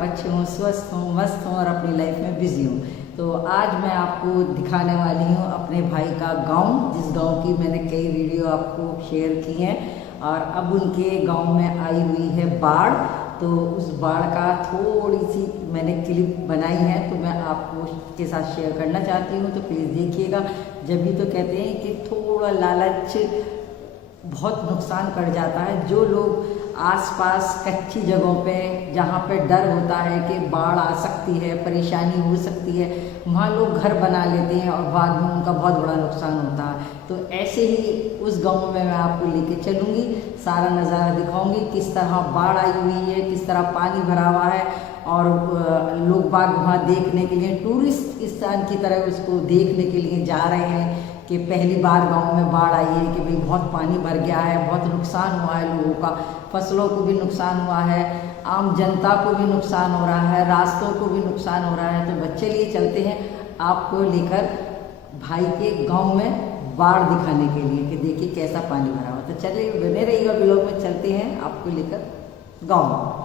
आप अच्छे हों, स्वस्थ हों, मस्त हों और अपनी लाइफ में बिजी हों। तो आज मैं आपको दिखाने वाली हूँ अपने भाई का गांव, जिस गांव की मैंने कई वीडियो आपको शेयर की हैं और अब उनके गांव में आई हुई है बाढ़। तो उस बाढ़ का थोड़ी सी मैंने क्लिप बनाई है, तो मैं आपको के साथ शेयर करना चाहती हूँ। तो प्लीज़ देखिएगा। जब भी तो कहते हैं कि थोड़ा लालच बहुत नुकसान कर जाता है। जो लोग आसपास कच्ची जगहों पे, जहाँ पे डर होता है कि बाढ़ आ सकती है, परेशानी हो सकती है, वहाँ लोग घर बना लेते हैं और बाद में उनका बहुत बड़ा नुकसान होता है। तो ऐसे ही उस गांव में मैं आपको लेके चलूँगी, सारा नज़ारा दिखाऊंगी, किस तरह बाढ़ आई हुई है, किस तरह पानी भरा हुआ है और लोग बाग वहाँ देखने के लिए टूरिस्ट स्थान की तरह उसको देखने के लिए जा रहे हैं कि पहली बार गांव में बाढ़ आई है, कि भाई बहुत पानी भर गया है, बहुत नुकसान हुआ है लोगों का, फसलों को भी नुकसान हुआ है, आम जनता को भी नुकसान हो रहा है, रास्तों को भी नुकसान हो रहा है। तो बच्चे लिए चलते हैं आपको लेकर भाई के गांव में बाढ़ दिखाने के लिए कि देखिए कैसा पानी भरा हुआ। तो चलिए बने रहिएगा, ब्लॉग में चलते हैं आपको लेकर गाँव।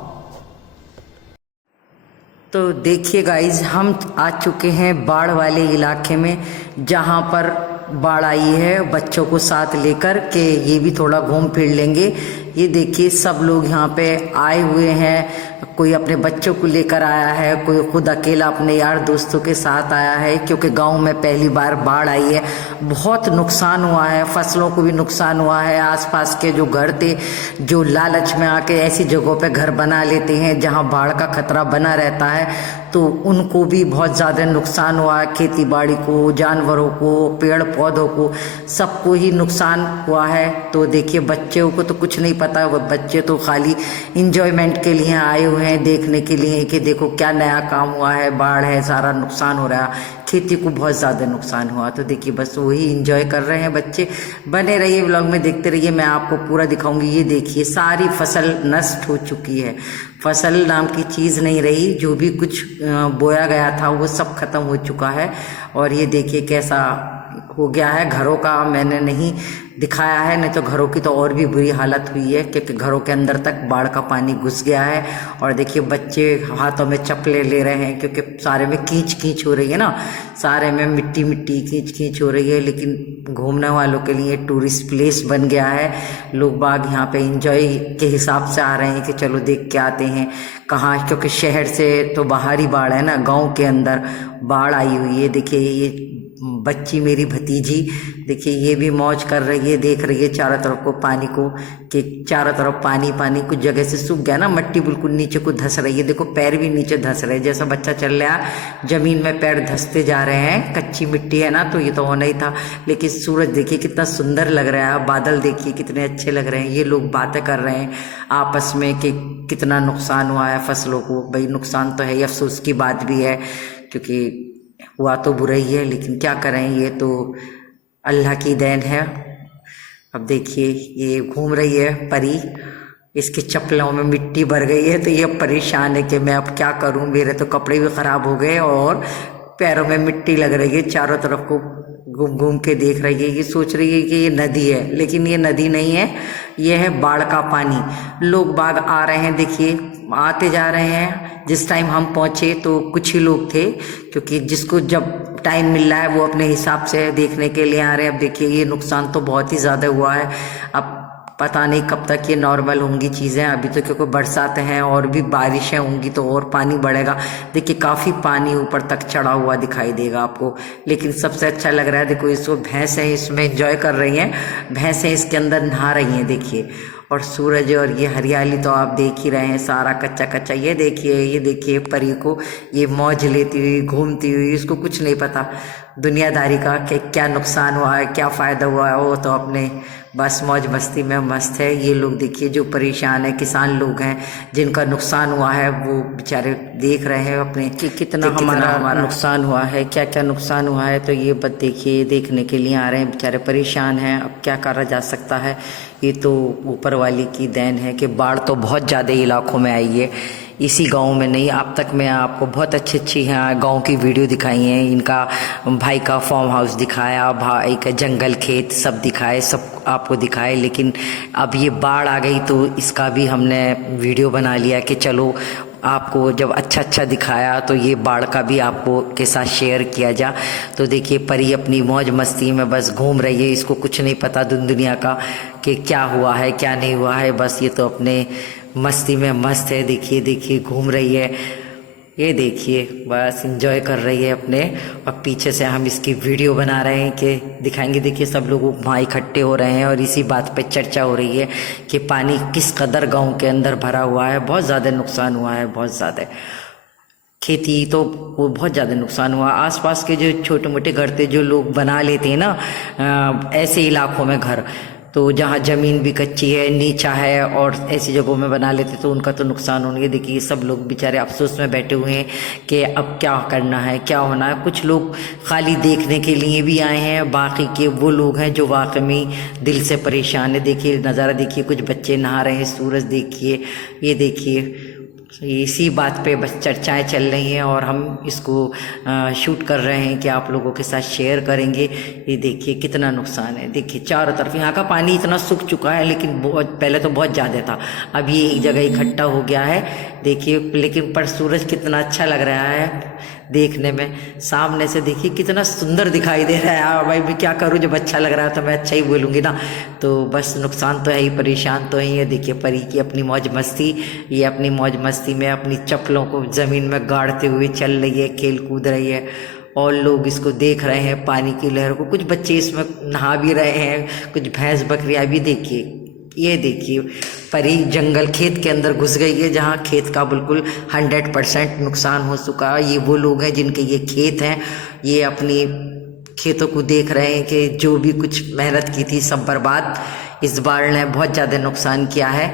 तो देखिए गाइज, हम आ चुके हैं बाढ़ वाले इलाके में, जहाँ पर बाढ़ आई है। बच्चों को साथ लेकर के ये भी थोड़ा घूम फिर लेंगे। ये देखिए सब लोग यहाँ पे आए हुए हैं, कोई अपने बच्चों को लेकर आया है, कोई खुद अकेला अपने यार दोस्तों के साथ आया है, क्योंकि गांव में पहली बार बाढ़ आई है। बहुत नुकसान हुआ है, फसलों को भी नुकसान हुआ है। आसपास के जो घर थे, जो लालच में आके ऐसी जगहों पे घर बना लेते हैं जहां बाढ़ का खतरा बना रहता है, तो उनको भी बहुत ज़्यादा नुकसान हुआ है। खेती बाड़ी को, जानवरों को, पेड़ पौधों को, सबको ही नुकसान हुआ है। तो देखिए बच्चों को तो कुछ नहीं पता, वो बच्चे तो खाली इंजॉयमेंट के लिए आए हुए हैं, देखने के लिए कि देखो क्या नया काम हुआ है, बाढ़ है, सारा नुकसान हो रहा है, खेती को बहुत ज़्यादा नुकसान हुआ। तो देखिए बस वही इंजॉय कर रहे हैं बच्चे। बने रहिए व्लॉग में, देखते रहिए, मैं आपको पूरा दिखाऊंगी। ये देखिए सारी फसल नष्ट हो चुकी है, फसल नाम की चीज़ नहीं रही, जो भी कुछ बोया गया था वो सब खत्म हो चुका है। और ये देखिए कैसा हो गया है। घरों का मैंने नहीं दिखाया है, नहीं तो घरों की तो और भी बुरी हालत हुई है, क्योंकि घरों के अंदर तक बाढ़ का पानी घुस गया है। और देखिए बच्चे हाथों में चप्पलें ले रहे हैं, क्योंकि सारे में कीच कीच हो रही है ना, सारे में मिट्टी मिट्टी कीच कीच हो रही है। लेकिन घूमने वालों के लिए टूरिस्ट प्लेस बन गया है। लोग बाग यहाँ पे इंजॉय के हिसाब से आ रहे हैं कि चलो देख के आते हैं कहाँ, क्योंकि शहर से तो बाहर ही बाढ़ है ना, गाँव के अंदर बाढ़ आई हुई है। देखिए ये बच्ची मेरी भतीजी, देखिए ये भी मौज कर रही है, देख रही है चारों तरफ को पानी को, कि चारों तरफ पानी पानी। कुछ जगह से सूख गया ना, मिट्टी बिल्कुल नीचे को धंस रही है। देखो पैर भी नीचे धंस रहे हैं, जैसा बच्चा चल रहा है जमीन में पैर धंसते जा रहे हैं। कच्ची मिट्टी है ना, तो ये तो होना ही था। लेकिन सूरज देखिए कितना सुंदर लग रहा है, बादल देखिए कितने अच्छे लग रहे हैं। ये लोग बातें कर रहे हैं आपस में कि कितना नुकसान हुआ है फसलों को। भाई नुकसान तो है ही, अफसोस की बात भी है, क्योंकि हुआ तो बुरा ही है, लेकिन क्या करें, ये तो अल्लाह की देन है। अब देखिए ये घूम रही है परी, इसके चप्पलों में मिट्टी भर गई है, तो ये परेशान है कि मैं अब क्या करूं, मेरे तो कपड़े भी ख़राब हो गए और पैरों में मिट्टी लग रही है। चारों तरफ को घूम घूम के देख रही है, ये सोच रही है कि ये नदी है, लेकिन ये नदी नहीं है, ये है बाढ़ का पानी। लोग बाग आ रहे हैं, देखिए आते जा रहे हैं। जिस टाइम हम पहुंचे तो कुछ ही लोग थे, क्योंकि जिसको जब टाइम मिल रहा है वो अपने हिसाब से देखने के लिए आ रहे हैं। अब देखिए ये नुकसान तो बहुत ही ज़्यादा हुआ है। अब पता नहीं कब तक ये नॉर्मल होंगी चीज़ें, अभी तो क्योंकि बरसात हैं और भी बारिशें होंगी तो और पानी बढ़ेगा। देखिए काफ़ी पानी ऊपर तक चढ़ा हुआ दिखाई देगा आपको, लेकिन सबसे अच्छा लग रहा है, देखो इसको भैंसें इसमें एंजॉय कर रही हैं, भैंसें इसके अंदर नहा रही हैं देखिए। और सूरज और ये हरियाली तो आप देख ही रहे हैं, सारा कच्चा कच्चा। ये देखिए परी को, ये मौज लेती हुई घूमती हुई, इसको कुछ नहीं पता दुनियादारी का कि क्या नुकसान हुआ है, क्या फ़ायदा हुआ है। वो तो अपने बस मौज मस्ती में मस्त है। ये लोग देखिए जो परेशान है, किसान लोग हैं जिनका नुकसान हुआ है, वो बेचारे देख रहे हैं अपने कि कितना हमारा नुकसान हुआ है, क्या क्या नुकसान हुआ है। तो ये बस देखिए देखने के लिए आ रहे हैं, बेचारे परेशान हैं। अब क्या करा जा सकता है, ये तो ऊपर वाली की देन है कि बाढ़ तो बहुत ज़्यादा इलाकों में आई है, इसी गांव में नहीं। अब तक मैं आपको बहुत अच्छी अच्छी यहाँ गांव की वीडियो दिखाई हैं। इनका भाई का फार्म हाउस दिखाया, भाई का जंगल खेत सब दिखाए, सब आपको दिखाए। लेकिन अब ये बाढ़ आ गई तो इसका भी हमने वीडियो बना लिया कि चलो आपको जब अच्छा अच्छा दिखाया तो ये बाढ़ का भी आपको के साथ शेयर किया जा। तो देखिए परी अपनी मौज मस्ती में बस घूम रही है, इसको कुछ नहीं पता दुनिया का कि क्या हुआ है क्या नहीं हुआ है, बस ये तो अपने मस्ती में मस्त है। देखिए देखिए घूम रही है, ये देखिए बस एंजॉय कर रही है अपने। और पीछे से हम इसकी वीडियो बना रहे हैं कि दिखाएंगे। देखिए सब लोग वहाँ इकट्ठे हो रहे हैं और इसी बात पे चर्चा हो रही है कि पानी किस कदर गांव के अंदर भरा हुआ है। बहुत ज़्यादा नुकसान हुआ है, बहुत ज़्यादा। खेती तो वो बहुत ज़्यादा नुकसान हुआ। आसपास के जो छोटे मोटे घर थे जो लोग बना लेते हैं ना ऐसे इलाकों में घर, तो जहाँ ज़मीन भी कच्ची है नीचा है और ऐसी जगहों में बना लेते तो उनका तो नुकसान होंगे। देखिए सब लोग बेचारे अफसोस में बैठे हुए हैं कि अब क्या करना है क्या होना है। कुछ लोग खाली देखने के लिए भी आए हैं, बाकी के वो लोग हैं जो वाकई में दिल से परेशान है। देखिए नज़ारा देखिए, कुछ बच्चे नहा रहे हैं, सूरज देखिए, ये देखिए। इसी बात पे बस चर्चाएं चल रही हैं और हम इसको शूट कर रहे हैं कि आप लोगों के साथ शेयर करेंगे। ये देखिए कितना नुकसान है। देखिए चारों तरफ यहाँ का पानी इतना सूख चुका है, लेकिन बहुत पहले तो बहुत ज़्यादा था, अब ये एक जगह इकट्ठा हो गया है। देखिए लेकिन पर सूरज कितना अच्छा लग रहा है देखने में, सामने से देखिए कितना सुंदर दिखाई दे रहा है। भाई मैं क्या करूँ, जब अच्छा लग रहा है तो मैं अच्छा ही बोलूँगी ना। तो बस नुकसान तो है ही, परेशान तो है। देखिए परी की अपनी मौज मस्ती, ये अपनी मौज मस्ती में अपनी चप्पलों को ज़मीन में गाड़ते हुए चल रही है, खेल कूद रही है और लोग इसको देख रहे हैं पानी की लहर को। कुछ बच्चे इसमें नहा भी रहे हैं, कुछ भैंस बकरियाँ भी। देखिए ये देखिए परी जंगल खेत के अंदर घुस गई है, जहाँ खेत का बिल्कुल 100% नुकसान हो चुका है। ये वो लोग हैं जिनके ये खेत हैं, ये अपनी खेतों को देख रहे हैं कि जो भी कुछ मेहनत की थी सब बर्बाद इस बाढ़ ने बहुत ज़्यादा नुकसान किया है।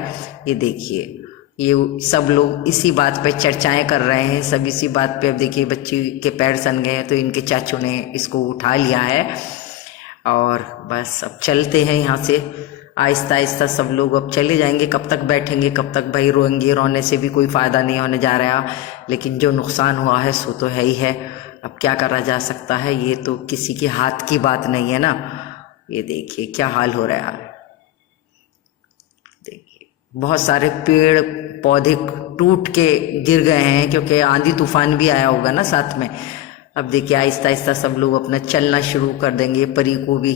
ये देखिए ये सब लोग इसी बात पे चर्चाएं कर रहे हैं, सब इसी बात पे। अब देखिए बच्ची के पैर सन गए हैं तो इनके चाचू ने इसको उठा लिया है और बस अब चलते हैं यहाँ से आहिस्ता आहिस्ता। सब लोग अब चले जाएंगे, कब तक बैठेंगे, कब तक भाई रोएंगे, रोने से भी कोई फ़ायदा नहीं होने जा रहा। लेकिन जो नुकसान हुआ है सो तो है ही है, अब क्या करा जा सकता है, ये तो किसी के हाथ की बात नहीं है ना। ये देखिए क्या हाल हो रहा है, देखिए बहुत सारे पेड़ पौधे टूट के गिर गए हैं क्योंकि आंधी तूफान भी आया होगा ना साथ में। अब देखिए आहिस्ता आहिस्ता सब लोग अपना चलना शुरू कर देंगे। परी को भी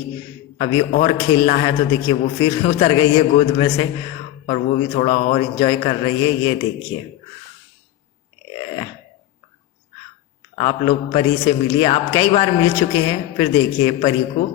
अभी और खेलना है तो देखिए वो फिर उतर गई है गोद में से और वो भी थोड़ा और एंजॉय कर रही है। ये देखिए आप लोग परी से मिलिए, आप कई बार मिल चुके हैं, फिर देखिए परी को।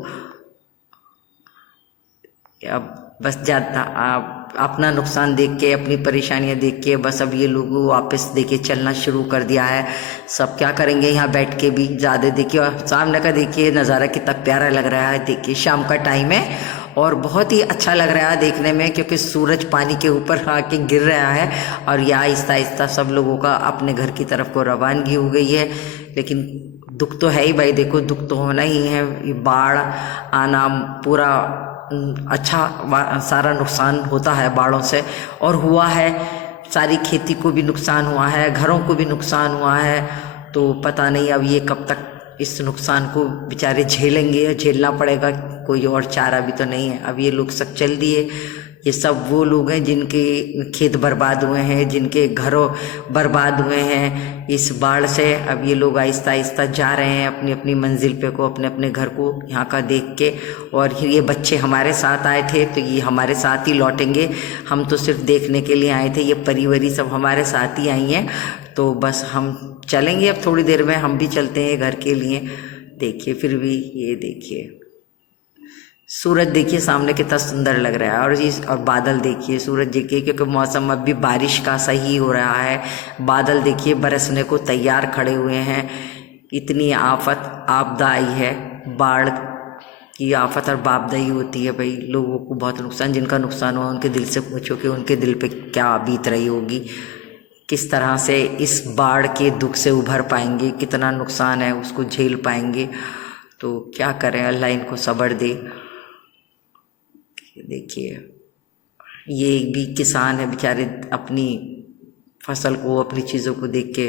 अब बस ज़्यादा आप अपना नुकसान देख के, अपनी परेशानियां देख के बस अब ये लोग वापस देखिए चलना शुरू कर दिया है। सब क्या करेंगे यहाँ बैठ के भी ज़्यादा। देखिए और सामने का देखिए नज़ारा कितना प्यारा लग रहा है। देखिए शाम का टाइम है और बहुत ही अच्छा लग रहा है देखने में, क्योंकि सूरज पानी के ऊपर आके गिर रहा है और यह आहिस्ता आहिस्ता सब लोगों का अपने घर की तरफ को रवानगी हो गई है। लेकिन दुख तो है ही भाई, देखो दुख तो होना ही है। ये बाढ़ आना पूरा अच्छा सारा नुकसान होता है बाढ़ों से, और हुआ है। सारी खेती को भी नुकसान हुआ है, घरों को भी नुकसान हुआ है। तो पता नहीं अब ये कब तक इस नुकसान को बेचारे झेलेंगे, झेलना पड़ेगा, कोई और चारा भी तो नहीं है। अब ये लोग सब चल दिए, ये सब वो लोग हैं जिनके खेत बर्बाद हुए हैं, जिनके घरों बर्बाद हुए हैं इस बाढ़ से। अब ये लोग आहिस्ता आहिस्ता जा रहे हैं अपनी अपनी मंजिल पे को, अपने अपने घर को यहाँ का देख के। और ये बच्चे हमारे साथ आए थे तो ये हमारे साथ ही लौटेंगे, हम तो सिर्फ देखने के लिए आए थे। ये परिवारी सब हमारे साथ ही आई हैं, तो बस हम चलेंगे अब थोड़ी देर में, हम भी चलते हैं घर के लिए। देखिए फिर भी ये देखिए सूरज देखिए सामने कितना सुंदर लग रहा है, और बादल देखिए, सूरज देखिए, क्योंकि मौसम अब भी बारिश का सही हो रहा है। बादल देखिए बरसने को तैयार खड़े हुए हैं। इतनी आपदा आई है, बाढ़ की आफत और आपदाई होती है भाई, लोगों को बहुत नुकसान। जिनका नुकसान हुआ उनके दिल से पूछो कि उनके दिल पे क्या बीत रही होगी, किस तरह से इस बाढ़ के दुख से उभर पाएंगे, कितना नुकसान है उसको झेल पाएंगे। तो क्या करें, अल्लाह इनको सब्र दे। देखिए ये भी किसान है बेचारे, अपनी फसल को, अपनी चीज़ों को देख के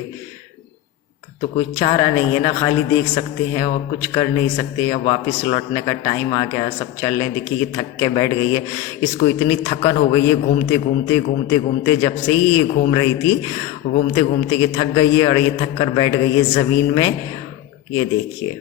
तो कोई चारा नहीं है ना, खाली देख सकते हैं और कुछ कर नहीं सकते। अब वापस लौटने का टाइम आ गया, सब चल रहे हैं। देखिए ये थक के बैठ गई है, इसको इतनी थकन हो गई है घूमते घूमते घूमते घूमते। जब से ही ये घूम रही थी, घूमते घूमते ये थक गई है और ये थक कर बैठ गई है ज़मीन में। ये देखिए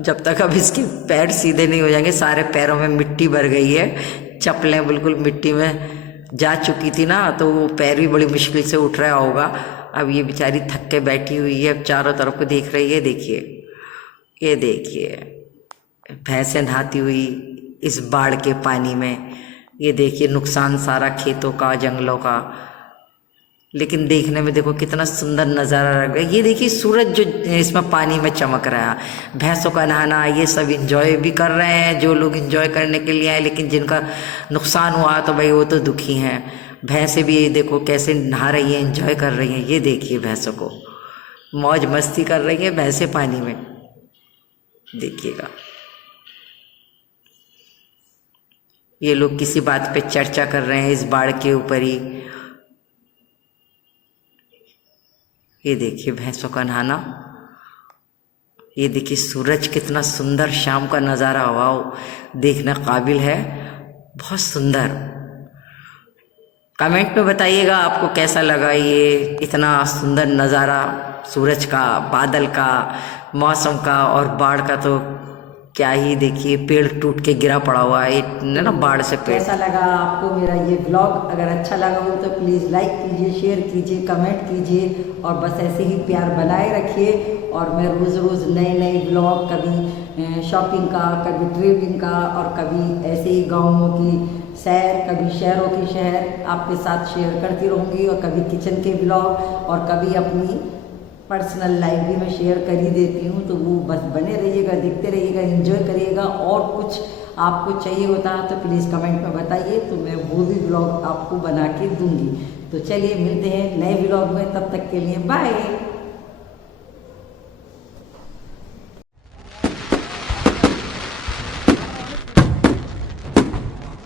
जब तक अब इसके पैर सीधे नहीं हो जाएंगे, सारे पैरों में मिट्टी भर गई है, चप्पलें बिल्कुल मिट्टी में जा चुकी थी ना, तो वो पैर भी बड़ी मुश्किल से उठ रहा होगा। अब ये बेचारी थक के बैठी हुई है, अब चारों तरफ को देख रही है। देखिए ये देखिए भैंसें नहाती हुई इस बाढ़ के पानी में। ये देखिए नुकसान सारा खेतों का, जंगलों का, लेकिन देखने में देखो कितना सुंदर नज़ारा लग रहा है। ये देखिए सूरज जो इसमें पानी में चमक रहा है, भैंसों का नहाना, ये सब इंजॉय भी कर रहे हैं जो लोग इंजॉय करने के लिए आए। लेकिन जिनका नुकसान हुआ तो भाई वो तो दुखी हैं। भैंसें भी देखो कैसे नहा रही हैं, इंजॉय कर रही हैं। ये देखिए भैंसों को मौज मस्ती कर रही हैं भैंसें पानी में, देखिएगा। ये लोग किसी बात पे चर्चा कर रहे हैं इस बाढ़ के ऊपर ही। ये देखिए भैंसों का नहाना। ये देखिए सूरज कितना सुंदर, शाम का नज़ारा हुआ देखने काबिल है, बहुत सुंदर। कमेंट में बताइएगा आपको कैसा लगा ये इतना सुंदर नज़ारा, सूरज का, बादल का, मौसम का और बाढ़ का। तो क्या ही देखिए पेड़ टूट के गिरा पड़ा हुआ है ना बाढ़ से पेड़। कैसा लगा आपको मेरा ये ब्लॉग? अगर अच्छा लगा हो तो प्लीज़ लाइक कीजिए, शेयर कीजिए, कमेंट कीजिए और बस ऐसे ही प्यार बनाए रखिए। और मैं रोज़ रोज़ नए नए ब्लॉग, कभी शॉपिंग का, कभी ट्रेवलिंग का और कभी ऐसे ही गाँवों की सैर, कभी शहरों की शहर आपके साथ शेयर करती रहूँगी। और कभी किचन के ब्लॉग और कभी अपनी पर्सनल लाइफ भी मैं शेयर कर ही देती हूँ। तो वो बस बने रहिएगा, देखते रहिएगा, एंजॉय करिएगा। और कुछ आपको चाहिए होता है तो प्लीज़ कमेंट में बताइए, तो मैं वो भी ब्लॉग आपको बना के दूँगी। तो चलिए मिलते हैं नए ब्लॉग में, तब तक के लिए बाय।